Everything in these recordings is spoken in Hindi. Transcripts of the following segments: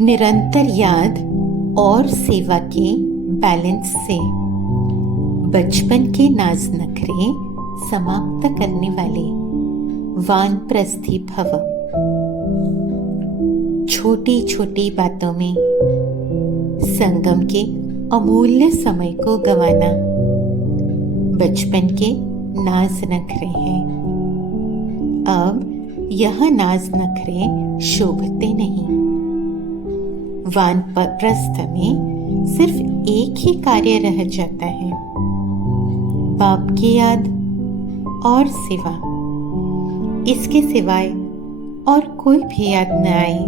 निरंतर याद और सेवा के बैलेंस से बचपन के नाज नखरे समाप्त करने वाले वानप्रस्थी भव। छोटी छोटी बातों में संगम के अमूल्य समय को गंवाना बचपन के नाज नखरे हैं। अब यह नाज नखरे शोभते नहीं। वानप्रस्थ में सिर्फ एक ही कार्य रह जाता है, बाप की याद और सेवा। इसके सिवाय और कोई भी याद न आए।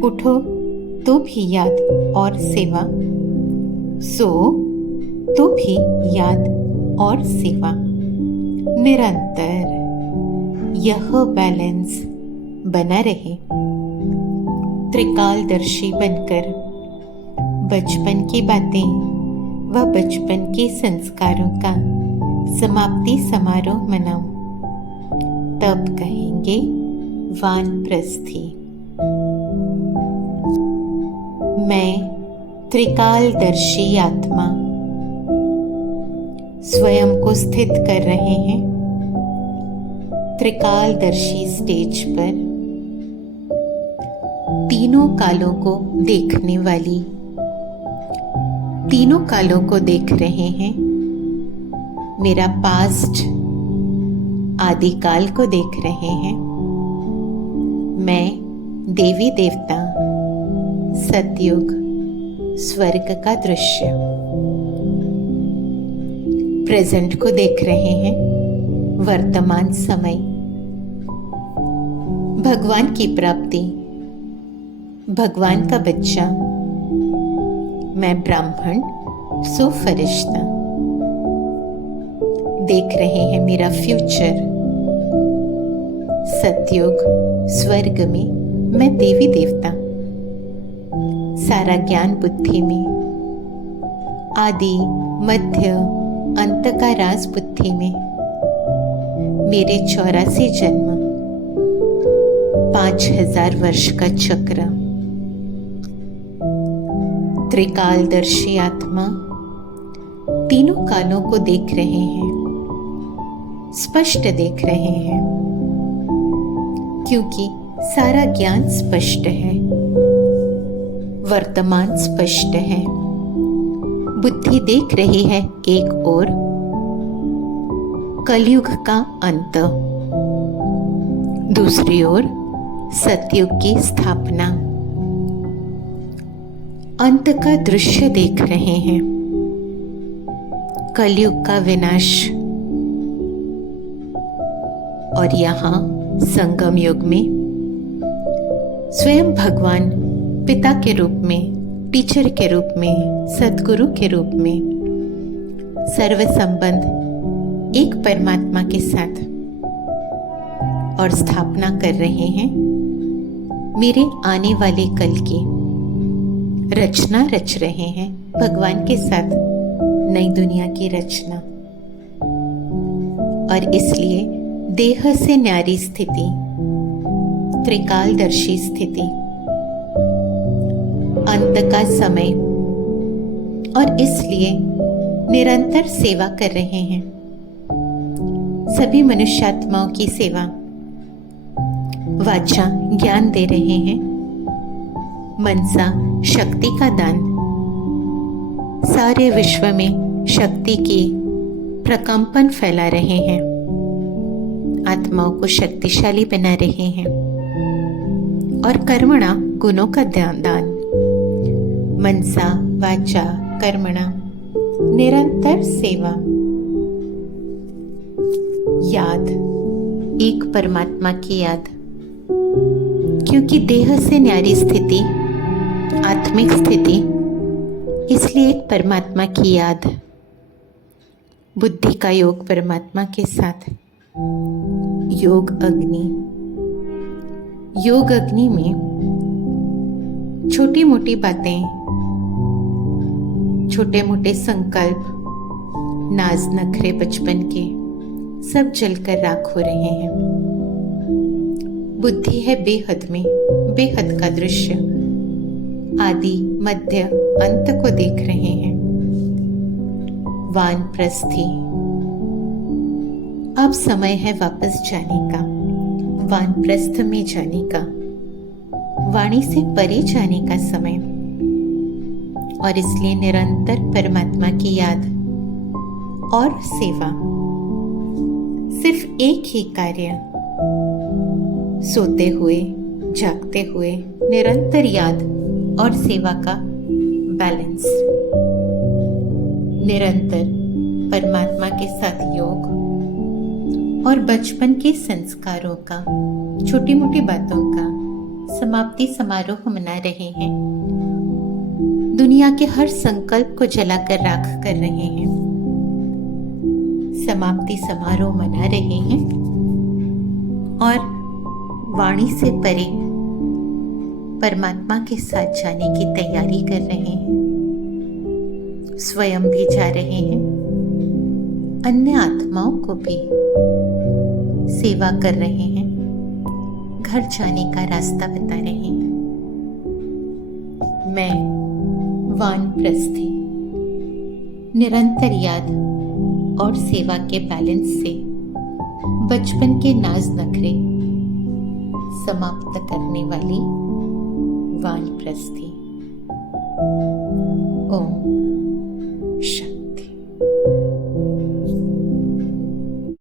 उठो तो भी याद और सेवा, सो तो भी याद और सेवा। निरंतर यह बैलेंस बना रहे। त्रिकालदर्शी बनकर बचपन की बातें व बचपन के संस्कारों का समाप्ति समारोह मनाओ, तब कहेंगे वानप्रस्थी। मैं त्रिकालदर्शी आत्मा स्वयं को स्थित कर रहे हैं त्रिकालदर्शी स्टेज पर। तीनों कालों को देखने वाली, तीनों कालों को देख रहे हैं। मेरा पास्ट आदिकाल को देख रहे हैं। मैं देवी देवता, सतयुग, स्वर्ग का दृश्य प्रेजेंट को देख रहे हैं। वर्तमान समय, भगवान की प्राप्ति, भगवान का बच्चा, मैं ब्राह्मण सो फरिश्ता। देख रहे हैं मेरा फ्यूचर, सतयुग, स्वर्ग में मैं देवी देवता। सारा ज्ञान बुद्धि में, आदि मध्य अंत का राज बुद्धि में। मेरे 84 जन्म, 5000 वर्ष का चक्र। त्रिकालदर्शी आत्मा तीनों कालों को देख रहे हैं, स्पष्ट देख रहे हैं, क्योंकि सारा ज्ञान स्पष्ट है, वर्तमान स्पष्ट है। बुद्धि देख रही है एक ओर कलयुग का अंत, दूसरी ओर सतयुग की स्थापना। अंत का दृश्य देख रहे हैं, कलयुग का विनाश। और यहाँ संगम युग में स्वयं भगवान पिता के रूप में, टीचर के रूप में, सद्गुरु के रूप में सर्व संबंध एक परमात्मा के साथ और स्थापना कर रहे हैं मेरे आने वाले कल की। रचना रच रहे हैं भगवान के साथ, नई दुनिया की रचना। और इसलिए देह से न्यारी स्थिति, त्रिकालदर्शी स्थिति, अंत का समय, और इसलिए निरंतर सेवा कर रहे हैं। सभी मनुष्यात्माओं की सेवा। वाचा ज्ञान दे रहे हैं, मनसा शक्ति का दान। सारे विश्व में शक्ति की प्रकंपन फैला रहे हैं, आत्माओं को शक्तिशाली बना रहे हैं। और कर्मणा गुणों का दान। मनसा वाचा कर्मणा, निरंतर सेवा। याद, एक परमात्मा की याद, क्योंकि देह से न्यारी स्थिति, आत्मिक स्थिति, इसलिए एक परमात्मा की याद। बुद्धि का योग परमात्मा के साथ। योग अग्नि, योग अग्नि में छोटी मोटी बातें, छोटे मोटे संकल्प, नाज नखरे बचपन के सब जलकर राख हो रहे हैं। बुद्धि है बेहद में, बेहद का दृश्य, आदि मध्य अंत को देख रहे हैं। वानप्रस्थी। अब समय है वापस जाने का, वानप्रस्थ में जाने का, वाणी से परे जाने का समय। और इसलिए निरंतर परमात्मा की याद और सेवा, सिर्फ एक ही कार्य, सोते हुए जागते हुए निरंतर याद और सेवा का बैलेंस, निरंतर परमात्मा के साथ योग और बचपन के संस्कारों का, छोटी मोटी बातों का समाप्ति समारोह मना रहे हैं। दुनिया के हर संकल्प को जलाकर राख कर रहे हैं। समाप्ति समारोह मना रहे हैं और वाणी से परे परमात्मा के साथ जाने की तैयारी कर रहे हैं। स्वयं भी जा रहे हैं, अन्य आत्माओं को भी सेवा कर रहे हैं, घर जाने का रास्ता बता रहे हैं। मैं वानप्रस्थी निरंतर याद और सेवा के बैलेंस से बचपन के नाज नखरे समाप्त करने वाली वानप्रस्थी। ओम शांति।